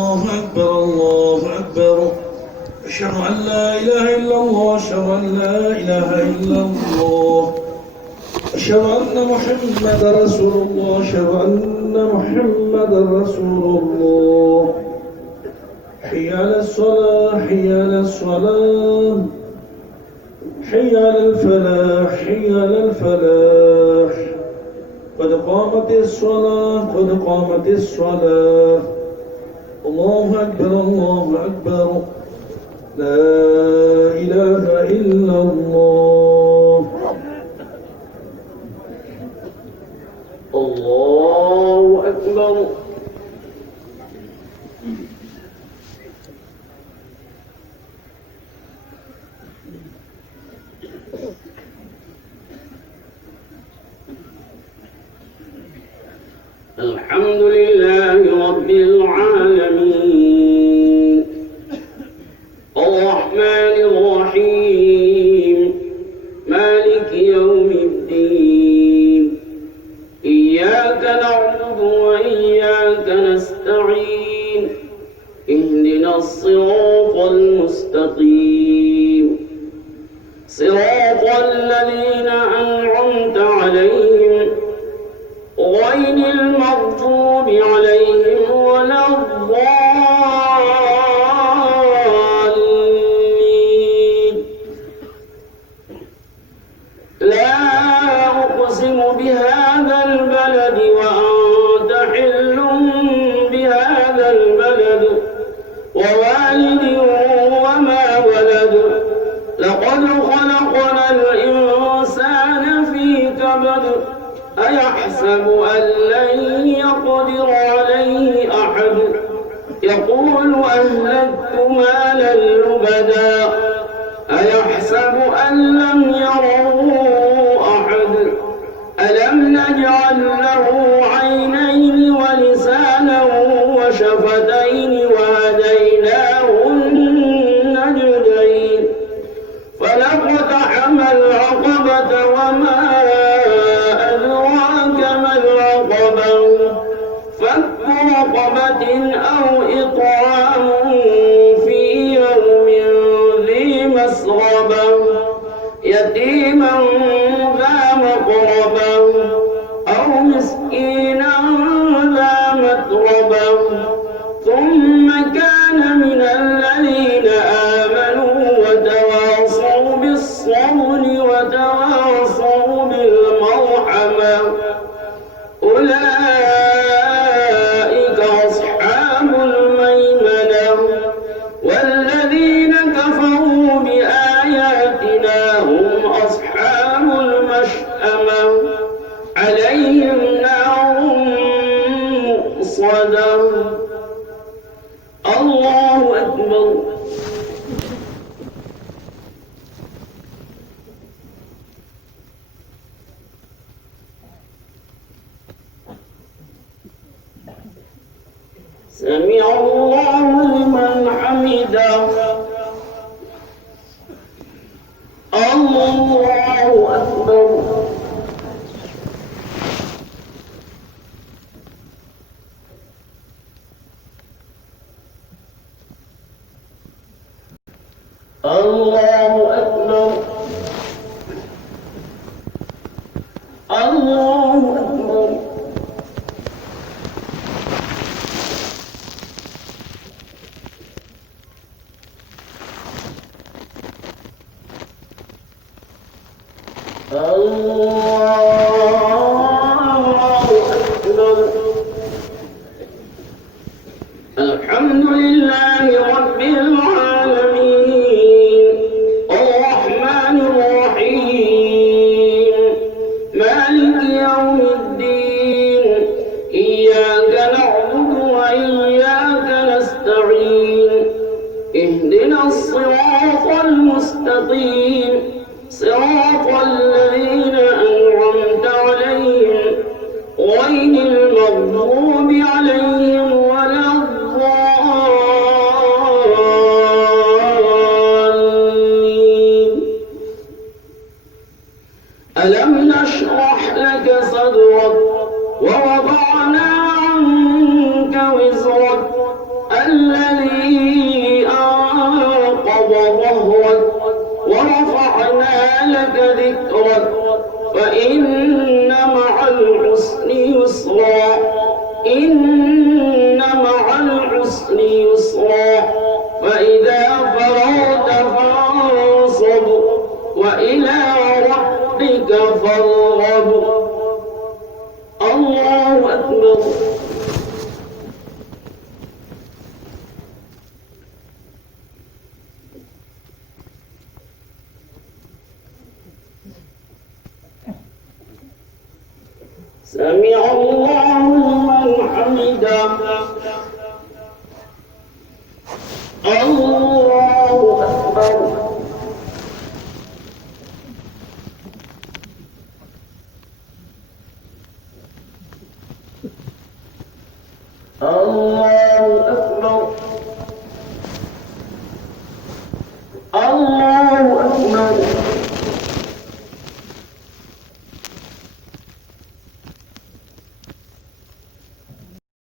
الله أكبر الله أكبر. أشهد أن لا إله إلا الله أشهد أن لا إله إلا الله أشهد أن محمد رسول الله أشهد أن محمد رسول الله. حي على الصلاة حي على الصلاة حي على الفلاح حي على الفلاح. قد قامت الصلاة قد قامت الصلاة. الله أكبر الله أكبر. لا إله إلا الله. الله أكبر. الحمد لله رب العالمين الرحمن الرحيم مالك يوم الدين. إياك نعبد وإياك نستعين. اهدنا الصراط المستقيم صراط الذين أنعمت عليهم غير المغضوب عليهم ولا الضالين. لا أقسم بهذا البلد وأنت حل بهذا البلد ووالد وما ولد. لقد خلقنا الإنسان في كبد. أيحسب أن لن يقدر عليه أحد. يقول أهلكت مالا لبدا. أيحسب أن لم يره أحد. ألم نجعل له عينين ولسانا وشفتين وهديناه النجدين. فلاقتحم العقبة وما فك رقبة أو إطعام في يوم ذي مسغبة يتيما ذا مقربة أو مسكينا ذا متربة. ثم كان من الذين آمنوا وتواصوا بالصبر وتواصوا بالمرحمة. أولئك أصحاب الميمنة. والذين كفروا بآياتنا هم أصحاب المشأمة. عليهم نار مؤصدة. الله أكبر. سمع الله لمن حمده. الله أكبر. الله أكبر. الله أكبر. الحمد لله رب العالمين الرحمن الرحيم مالك يوم الدين. إياك نعبد وإياك نستعين. اهدنا الصراط المستقيم صراط الذين أنعمت عليهم غير المغضوب عليهم ولا الضالين. ألم نشرح لك صدرك ووضعنا عنك وزرك الذي أنقض ظهرك ورفعنا لك ذكرك فإن مع الحسن يسرا إن مع الحسن يسرا فإذا فرغت فانصب وإلى ربك فارغب الله أكبر. سمع الله لمن حمده. الله أكبر. الله أكبر. الله